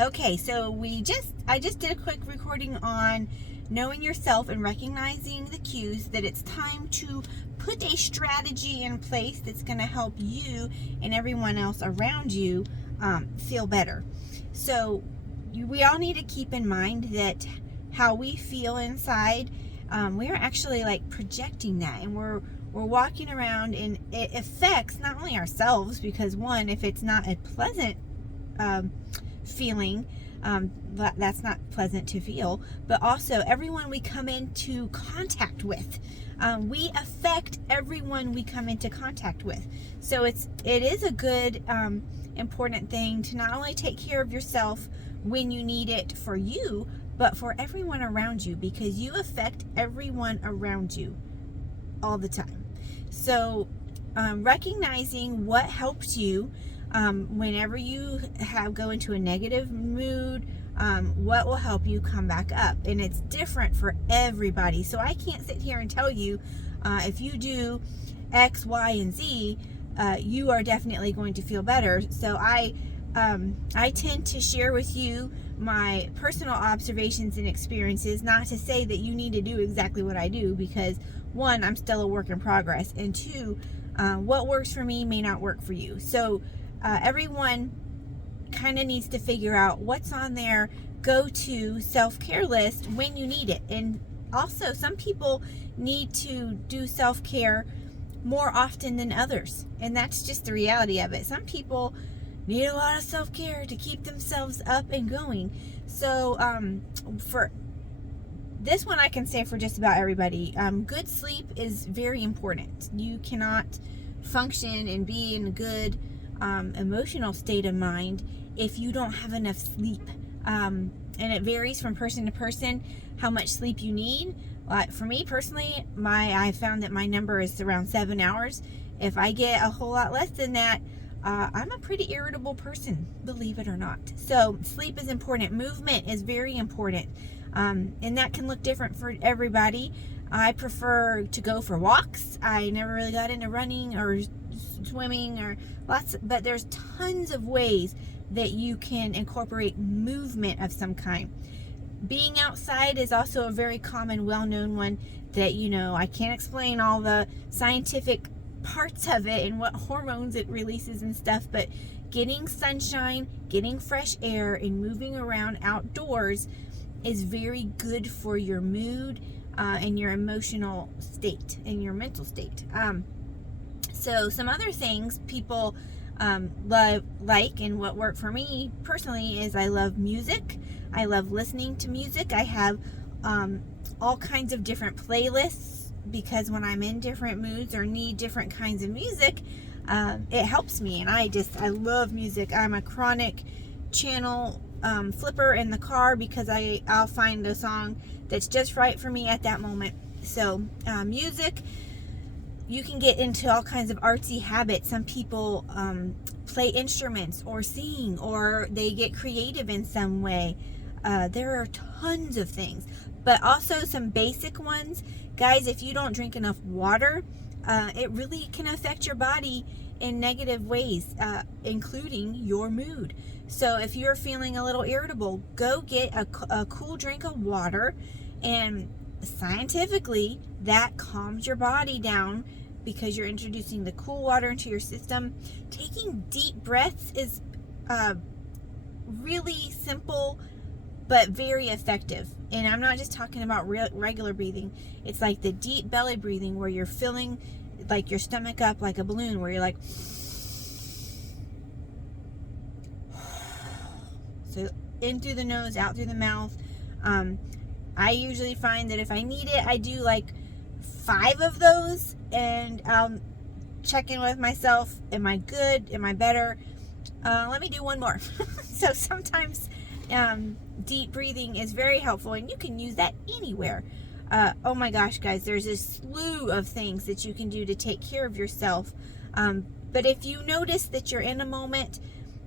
Okay, so I just did a quick recording on knowing yourself and recognizing the cues that it's time to put a strategy in place that's going to help you and everyone else around you feel better. So we all need to keep in mind that how we feel inside, we're actually like projecting that, and we're walking around, and it affects not only ourselves, because one, if it's not a pleasant feeling, that's not pleasant to feel, but also everyone we come into contact with. We affect everyone we come into contact with. So it is a good, important thing to not only take care of yourself when you need it for you, but for everyone around you, because you affect everyone around you all the time. So recognizing what helps you whenever you go into a negative mood, what will help you come back up. And it's different for everybody. So I can't sit here and tell you if you do X, Y, and Z, you are definitely going to feel better. So I tend to share with you my personal observations and experiences, not to say that you need to do exactly what I do, because one, I'm still a work in progress, and two, what works for me may not work for you. So everyone kind of needs to figure out what's on their go-to self-care list when you need it. And also, some people need to do self-care more often than others, and that's just the reality of it. Some people need a lot of self-care to keep themselves up and going. So for this one, I can say for just about everybody, good sleep is very important. You cannot function and be in a good emotional state of mind if you don't have enough sleep. And it varies from person to person how much sleep you need. For me personally, I found that my number is around 7 hours. If I get a whole lot less than that, I'm a pretty irritable person, believe it or not. So sleep is important. Movement is very important. And that can look different for everybody. I prefer to go for walks. I never really got into running or swimming or but there's tons of ways that you can incorporate movement of some kind. Being outside is also a very common, well-known one that, I can't explain all the scientific parts of it and what hormones it releases and stuff, but getting sunshine, getting fresh air, and moving around outdoors is very good for your mood and your emotional state and your mental state. So some other things people like, and what worked for me personally, is I love music. I love listening to music. I have all kinds of different playlists, because when I'm in different moods or need different kinds of music, it helps me. And I love music. I'm a chronic channel flipper in the car, because I'll find a song that's just right for me at that moment. So music. You can get into all kinds of artsy habits. Some people play instruments or sing, or they get creative in some way. There are tons of things, but also some basic ones. Guys, if you don't drink enough water, it really can affect your body in negative ways, including your mood. So if you're feeling a little irritable, go get a cool drink of water, and scientifically that calms your body down, because you're introducing the cool water into your system. Taking deep breaths is really simple but very effective. And I'm not just talking about regular breathing. It's like the deep belly breathing, where you're filling like your stomach up like a balloon, where you're like, so in through the nose, out through the mouth. I usually find that if I need it, I do like 5 of those, and I'll check in with myself. Am I good? Am I better? Let me do one more. So sometimes deep breathing is very helpful, and you can use that anywhere. Oh my gosh, guys, there's a slew of things that you can do to take care of yourself. But if you notice that you're in a moment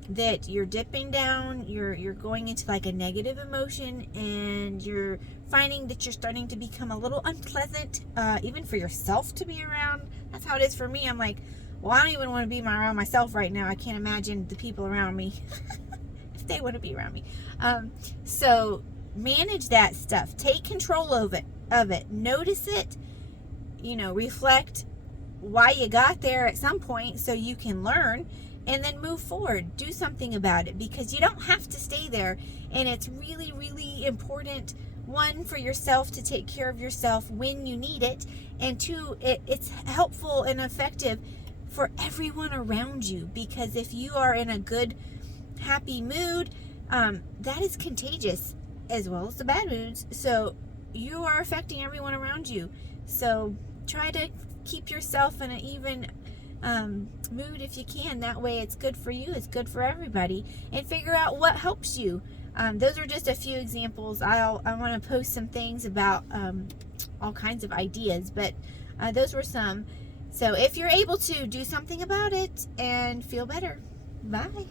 that you're dipping down, you're going into like a negative emotion, and you're finding that you're starting to become a little unpleasant, even for yourself to be around. That's how it is for me. I'm like, well, I don't even want to be around myself right now. I can't imagine the people around me. they want to be around me. So manage that stuff. Take control of it. Notice it. Reflect why you got there at some point so you can learn, and then move forward. Do something about it, because you don't have to stay there. And it's really, really important, one, for yourself to take care of yourself when you need it, and two, it's helpful and effective for everyone around you, because if you are in a good, happy mood, that is contagious, as well as the bad moods. So you are affecting everyone around you. So try to keep yourself in an even mood if you can. That way it's good for you, it's good for everybody, and figure out what helps you. Those are just a few examples. I want to post some things about all kinds of ideas, but those were some. So if you're able to, do something about it and feel better. Bye.